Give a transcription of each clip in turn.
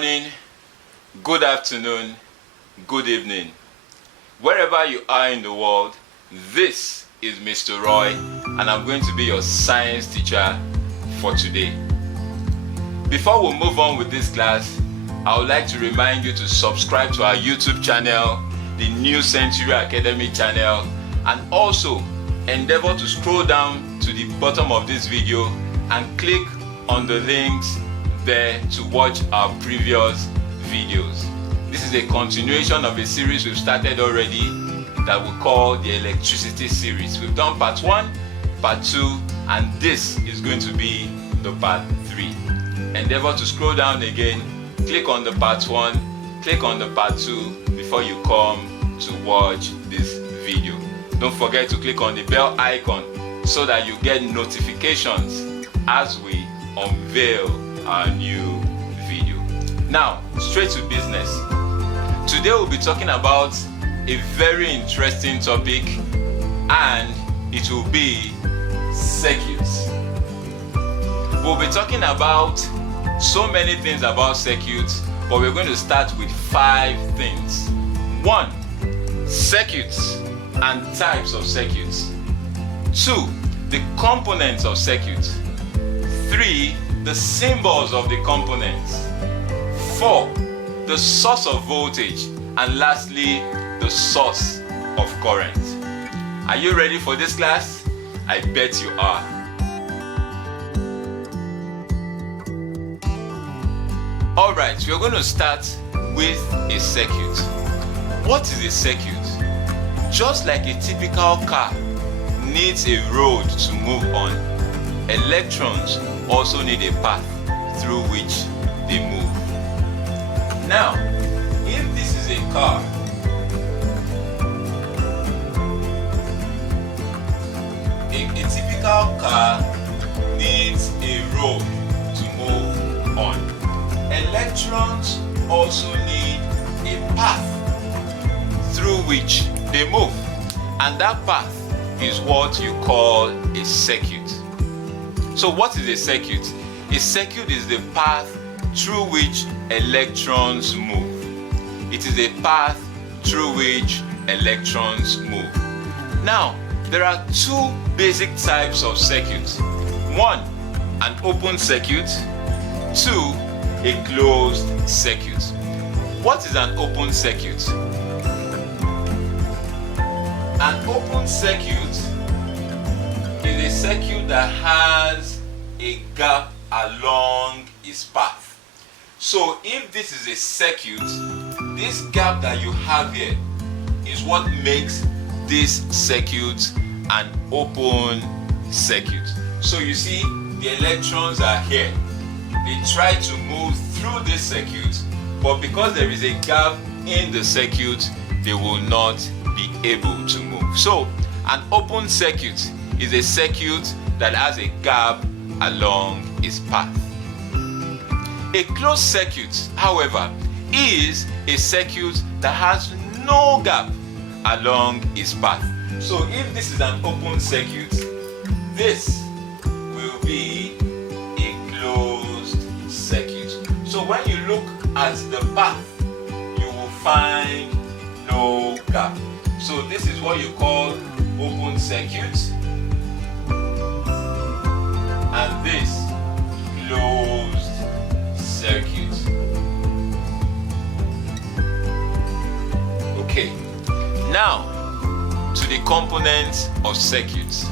morning, good afternoon, good evening. Wherever you are in the world, this is Mr. Roy, and I'm going to be your science teacher for today. Before we move on with this class, I would like to remind you to subscribe to our YouTube channel, the New Century Academy channel, and also endeavor to scroll down to the bottom of this video and click on the links there to watch our previous videos. This is a continuation of a series we've started already that we call the electricity series. We've done part 1, part 2, and this is going to be the part 3. Endeavor to scroll down again, click on the part 1, click on the part 2 before you come to watch this video. Don't forget to click on the bell icon so that you get notifications as we unveil our new video. Now, straight to business. Today we'll be talking about a very interesting topic, and it will be circuits. We'll be talking about so many things about circuits, but we're going to start with 5 things. 1. Circuits and types of circuits. 2. The components of circuits. 3. The symbols of the components. 4. The source of voltage. And lastly, the source of current. Are you ready for this class? I bet you are. Alright, we're going to start with a circuit. What is a circuit? Just like a typical car needs a road to move on, electrons also need a path through which they move. Now, if this is a car, a typical car needs a road to move on. Electrons also need a path through which they move, and that path is what you call a circuit. So what is a circuit? A circuit is the path through which electrons move. It is a path through which electrons move. Now, there are 2 basic types of circuits. 1, an open circuit. 2, a closed circuit. What is an open circuit? An open circuit is a circuit that has a gap along its path. So if this is a circuit, this gap that you have here is what makes this circuit an open circuit. So you see, the electrons are here. They try to move through this circuit, but because there is a gap in the circuit, they will not be able to move. So an open circuit is a circuit that has a gap along its path. A closed circuit, however, is a circuit that has no gap along its path. So if this is an open circuit, this will be a closed circuit. So when you look at the path, you will find no gap. So this is what you call open circuit, and this closed circuit. Okay, now to the components of circuits.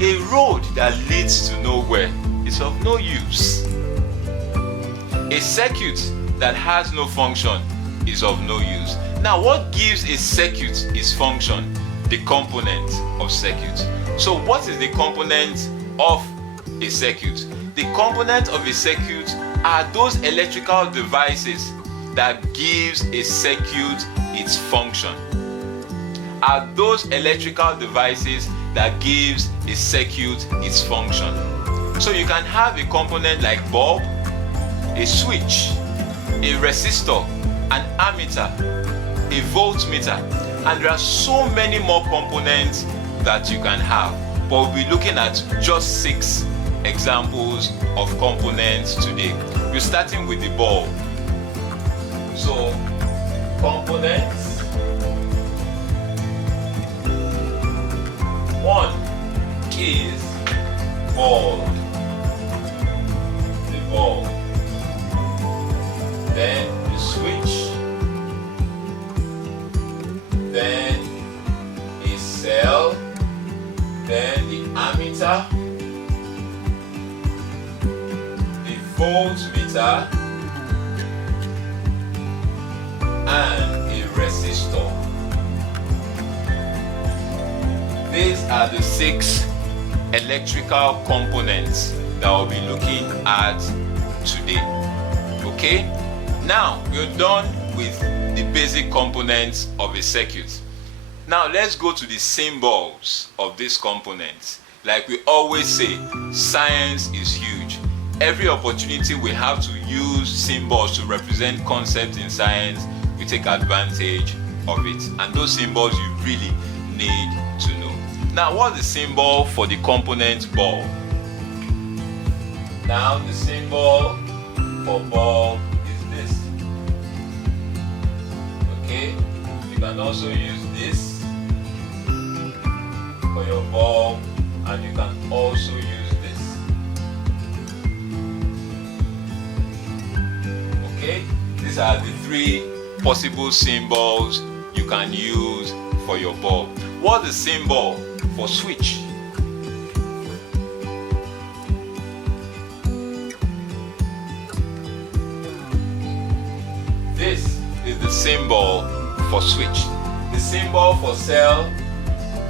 A road that leads to nowhere is of no use. A circuit that has no function is of no use. Now, what gives a circuit its function? The component of circuit. So what is the component of a circuit? The component of a circuit are those electrical devices that gives a circuit its function. Are those electrical devices that gives a circuit its function. So you can have a component like bulb, a switch, a resistor, an ammeter, a voltmeter, and there are so many more components that you can have, but we'll be looking at just 6 examples of components today. We're starting with the bulb. So components, one is bulb, the bulb, then the switch, then a cell, then the ammeter, the voltmeter, and a resistor. These are the 6 electrical components that we'll be looking at today. Okay? Now, we're done with the basic components of a circuit. Now, let's go to the symbols of these components. Like we always say, science is huge. Every opportunity we have to use symbols to represent concepts in science, we take advantage of it. And those symbols you really need to know. Now, what's the symbol for the component bulb? Now, the symbol for bulb is this. Okay? You can also use this for your bulb, and you can also use this. Okay? These are the 3 possible symbols you can use for your bulb. What's the symbol for switch? This is the symbol for switch. The symbol for cell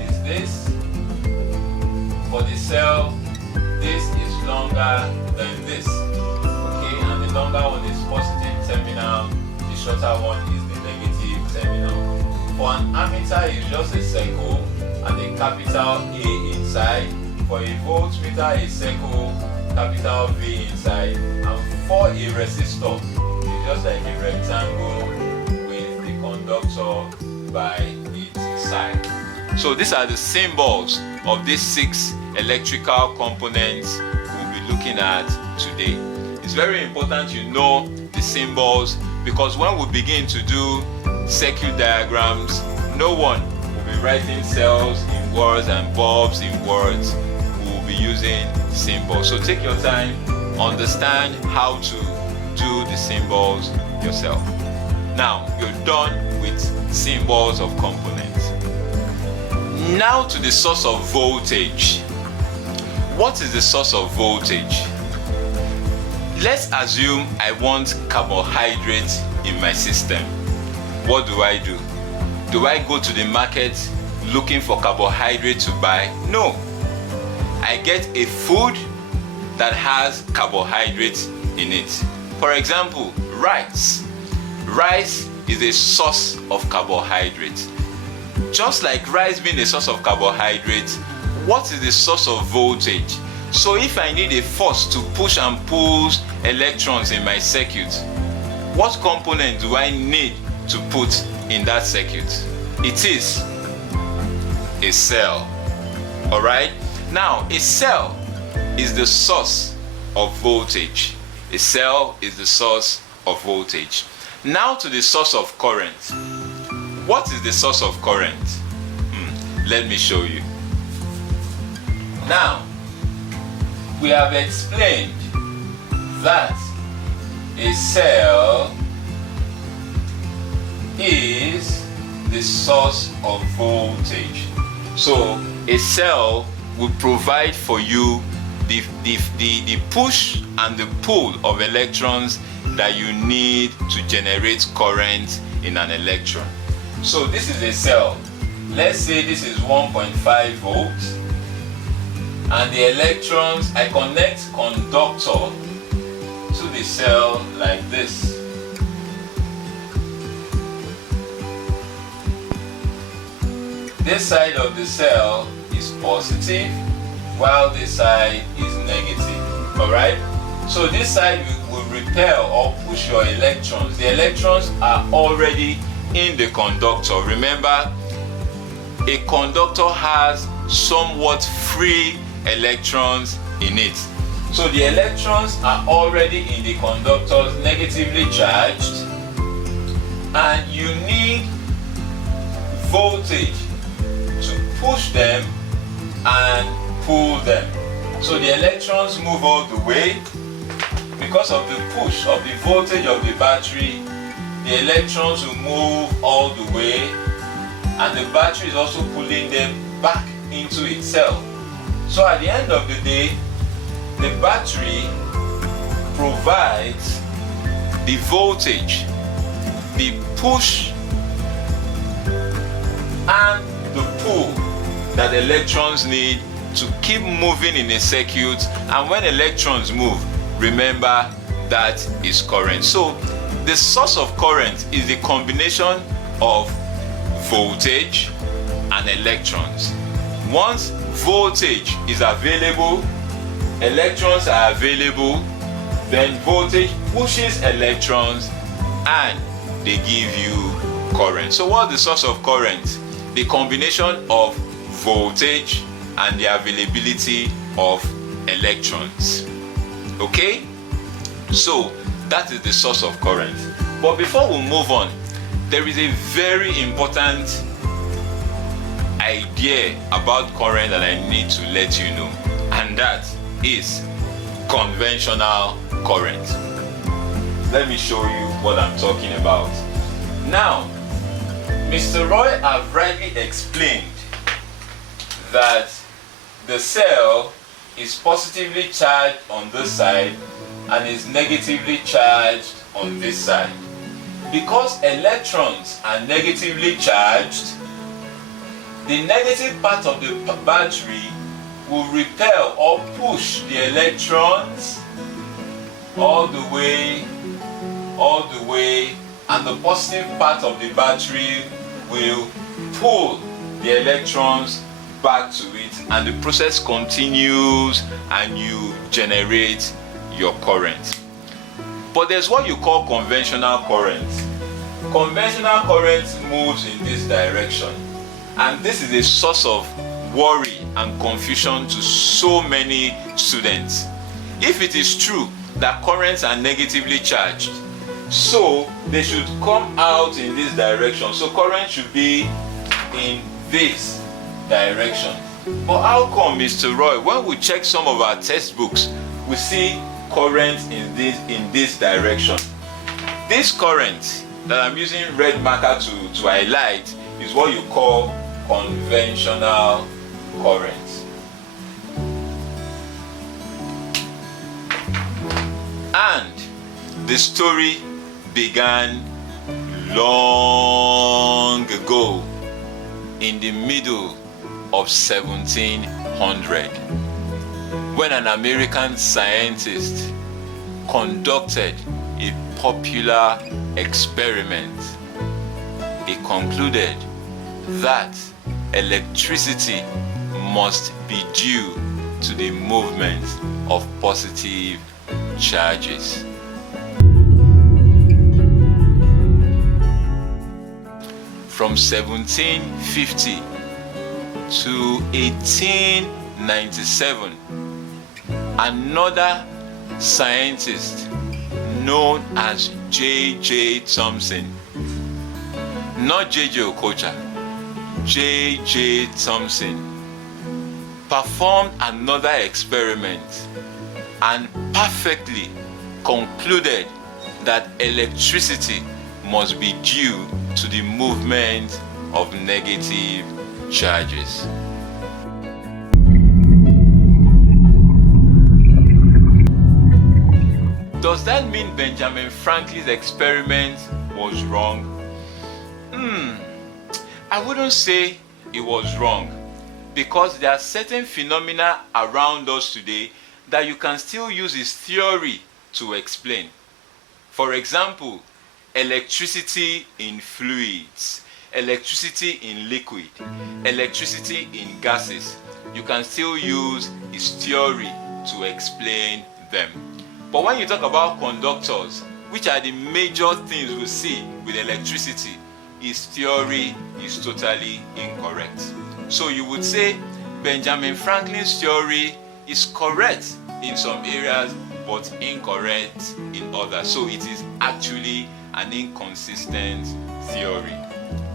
is this. For the cell, this is longer than this. Okay, and the longer one is positive terminal, the shorter one is the negative terminal. For an ammeter, it's just a circle and a capital A inside. For a voltmeter, a circle, capital V inside. And for a resistor, it's just like a rectangle with the conductor by its side. So these are the symbols of these 6 electrical components we'll be looking at today. It's very important you know the symbols, because when we begin to do circuit diagrams, no one will be writing cells in words and bulbs in words. We will be using symbols. So take your time, understand how to do the symbols yourself. Now, you're done with symbols of components. Now to the source of voltage. What is the source of voltage? Let's assume I want carbohydrates in my system. What do? Do I go to the market looking for carbohydrate to buy? No. I get a food that has carbohydrates in it. For example, rice. Rice is a source of carbohydrates. Just like rice being a source of carbohydrates, what is the source of voltage? So if I need a force to push and pull electrons in my circuit, what component do I need to put in that circuit? It is a cell. Alright? Now, a cell is the source of voltage. A cell is the source of voltage. Now to the source of current. What is the source of current? Let me show you. Now, we have explained that a cell is the source of voltage. So a cell will provide for you the push and the pull of electrons that you need to generate current in an electron. So this is a cell. Let's say this is 1.5 volts, and the electrons, I connect conductor to the cell like this. This side of the cell is positive, while this side is negative. Alright? So this side will repel or push your electrons. The electrons are already in the conductor. Remember, a conductor has somewhat free electrons in it. So the electrons are already in the conductors, negatively charged, and you need voltage to push them and pull them. So the electrons move all the way. Because of the push of the voltage of the battery, the electrons will move all the way, and the battery is also pulling them back into itself. So at the end of the day, the battery provides the voltage, the push and the pull that the electrons need to keep moving in a circuit. And when electrons move, remember, that is current. So the source of current is the combination of voltage and electrons. Once voltage is available, electrons are available, then voltage pushes electrons and they give you current. So what's the source of current? The combination of voltage and the availability of electrons. Okay? So that is the source of current. But before we move on, there is a very important idea about current that I need to let you know, and that is conventional current. Let me show you what I'm talking about. Now, Mr. Roy have rightly explained that the cell is positively charged on this side and is negatively charged on this side. Because electrons are negatively charged, the negative part of the battery will repel or push the electrons all the way, and the positive part of the battery will pull the electrons back to it, and the process continues and you generate your current. But there's what you call conventional current. Conventional current moves in this direction, and this is a source of worry and confusion to so many students. If it is true that currents are negatively charged, so they should come out in this direction. So current should be in this direction. But how come, Mr. Roy, when we check some of our textbooks, we see current in this direction? This current that I'm using red marker to highlight is what you call conventional current. And the story began long ago, in the middle of 1700, when an American scientist conducted a popular experiment. He concluded that electricity must be due to the movement of positive charges. From 1750 to 1897, another scientist known as J.J. Thomson, not J.J. Okocha, J.J. Thomson, performed another experiment and perfectly concluded that electricity must be due to the movement of negative charges. Does that mean Benjamin Franklin's experiment was wrong? I wouldn't say it was wrong, because there are certain phenomena around us today that you can still use his theory to explain. For example, electricity in fluids, electricity in liquid, electricity in gases. You can still use his theory to explain them. But when you talk about conductors, which are the major things we see with electricity, his theory is totally incorrect. So you would say Benjamin Franklin's theory is correct in some areas but incorrect in others. So it is actually an inconsistent theory.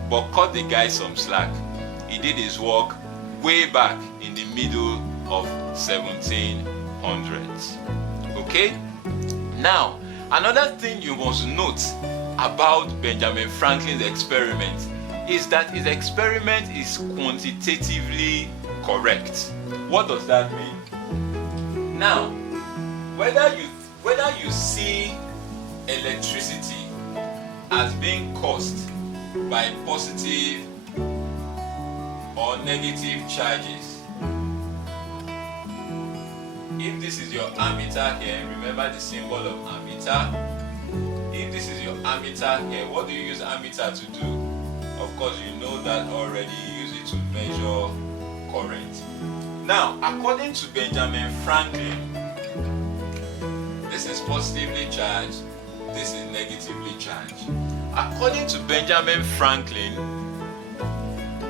But cut the guy some slack. He did his work way back in the middle of 1700s. Okay? Now, another thing you must note about Benjamin Franklin's experiment is that his experiment is quantitatively correct. What does that mean? Now, whether you see electricity as being caused by positive or negative charges. If this is your ammeter here, remember the symbol of ammeter. If this is your ammeter here, what do you use ammeter to do? Of course, you know that already. You use it to measure current. Now, according to Benjamin Franklin, this is positively charged, this is negatively charged. According to Benjamin Franklin,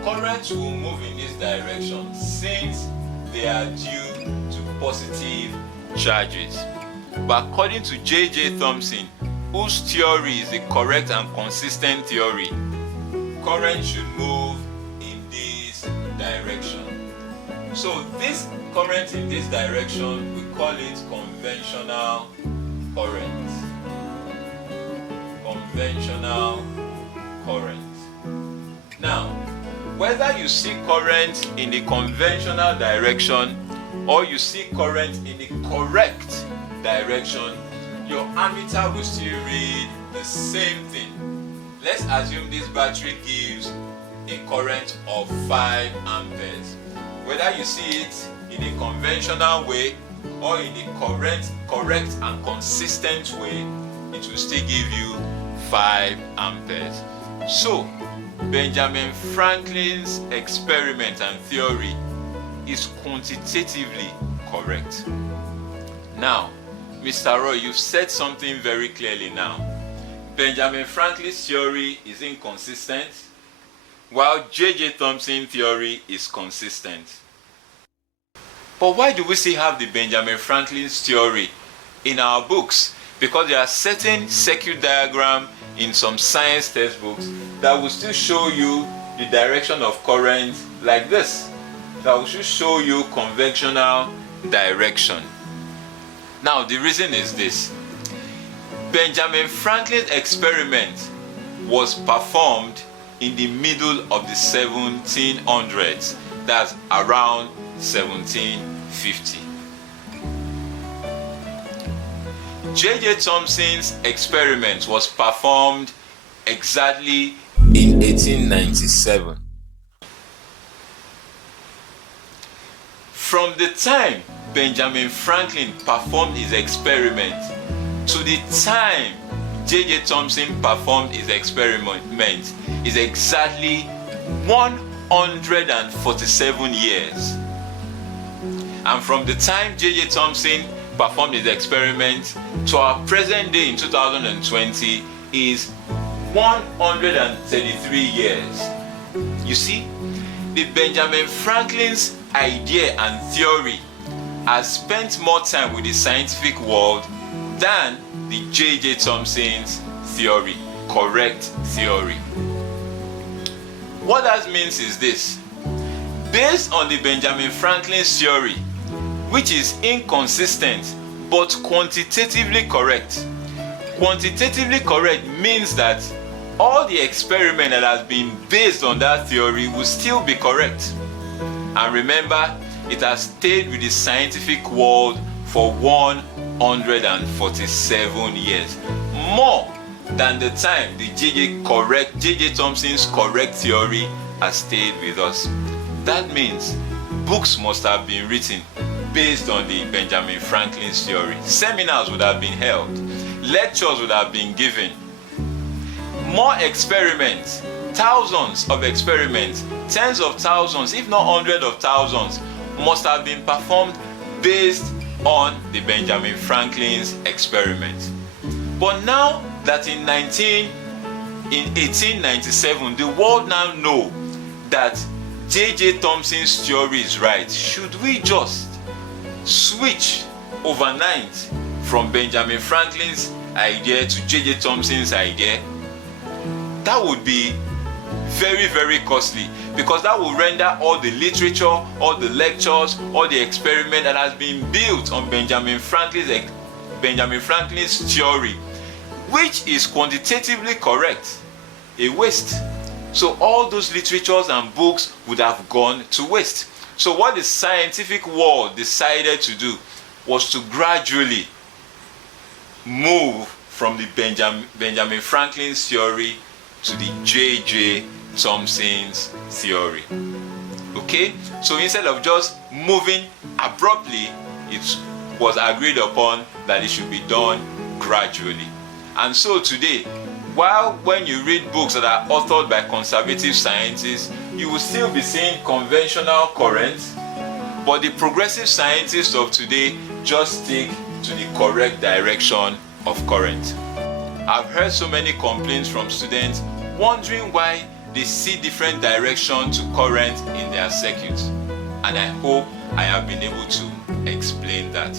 currents will move in this direction since they are due to positive charges. But according to J.J. Thomson, whose theory is the correct and consistent theory, current should move in this direction. So this current in this direction, we call it conventional current. Conventional current. Now, whether you see current in the conventional direction or you see current in the correct direction, your ammeter will still read the same thing. Let's assume this battery gives a current of 5 amperes. Whether you see it in a conventional way or in the correct and consistent way, it will still give you 5 amperes. So, Benjamin Franklin's experiment and theory is quantitatively correct. Now, Mr. Roy, you've said something very clearly now. Benjamin Franklin's theory is inconsistent, while J.J. Thomson's theory is consistent. But why do we still have the Benjamin Franklin's theory in our books? Because there are certain circuit diagrams in some science textbooks that will still show you the direction of current like this. That will show you conventional direction. Now, the reason is this. Benjamin Franklin's experiment was performed in the middle of the 1700s. That's around 1750. J.J. Thomson's experiment was performed exactly in 1897. From the time Benjamin Franklin performed his experiment to the time J.J. Thomson performed his experiment is exactly 147 years. And from the time J.J. Thomson performed his experiment to our present day in 2020 is 133 years. You see, the Benjamin Franklin's idea and theory has spent more time with the scientific world than the J.J. Thomson's theory, correct theory. What that means is this. Based on the Benjamin Franklin's theory, which is inconsistent but quantitatively correct. Quantitatively correct means that all the experiment that has been based on that theory will still be correct. And remember, it has stayed with the scientific world for 147 years. More than the time the J.J. Thomson's correct theory has stayed with us. That means books must have been written based on the Benjamin Franklin's theory. Seminars would have been held. Lectures would have been given. More experiments, thousands of experiments, tens of thousands, if not hundreds of thousands, must have been performed based on the Benjamin Franklin's experiment. But now that in 1897, the world now know that J.J. Thomson's theory is right, should we just switch overnight from Benjamin Franklin's idea to J.J. Thomson's idea? that would be very, very costly, because that will render all the literature, all the lectures, all the experiment that has been built on Benjamin Franklin's theory, which is quantitatively correct, a waste. So all those literatures and books would have gone to waste. So what the scientific world decided to do was to gradually move from the Benjamin Franklin's theory to the J.J. Thomson's theory. Okay? So instead of just moving abruptly, it was agreed upon that it should be done gradually. And so today, while when you read books that are authored by conservative scientists, you will still be seeing conventional currents, but the progressive scientists of today just stick to the correct direction of current. I've heard so many complaints from students wondering why they see different direction to current in their circuits, and I hope I have been able to explain that.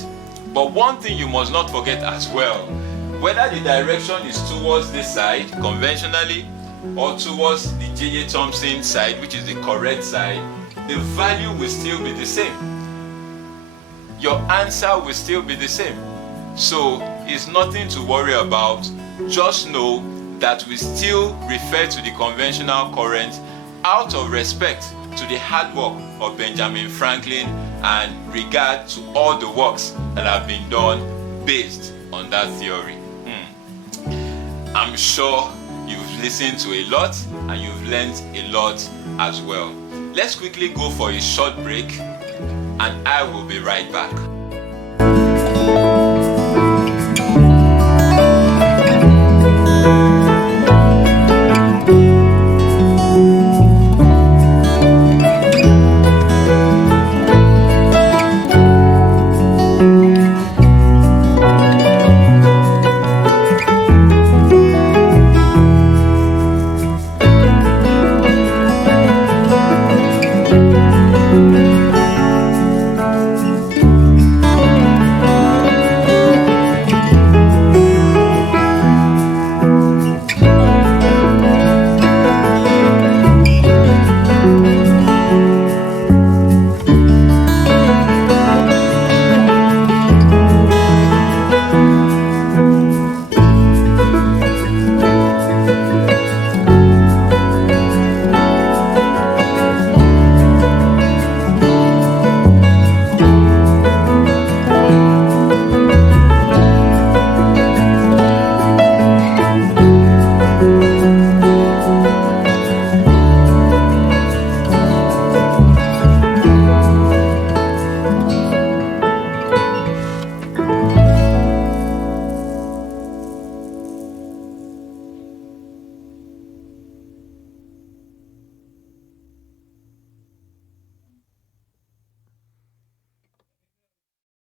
But one thing you must not forget as well, whether the direction is towards this side conventionally or towards the J.J. Thomson side, which is the correct side, the value will still be the same. Your answer will still be the same. So it's nothing to worry about. Just know that we still refer to the conventional current out of respect to the hard work of Benjamin Franklin and regard to all the works that have been done based on that theory. I'm sure you've listened to a lot and you've learned a lot as well. Let's quickly go for a short break and I will be right back.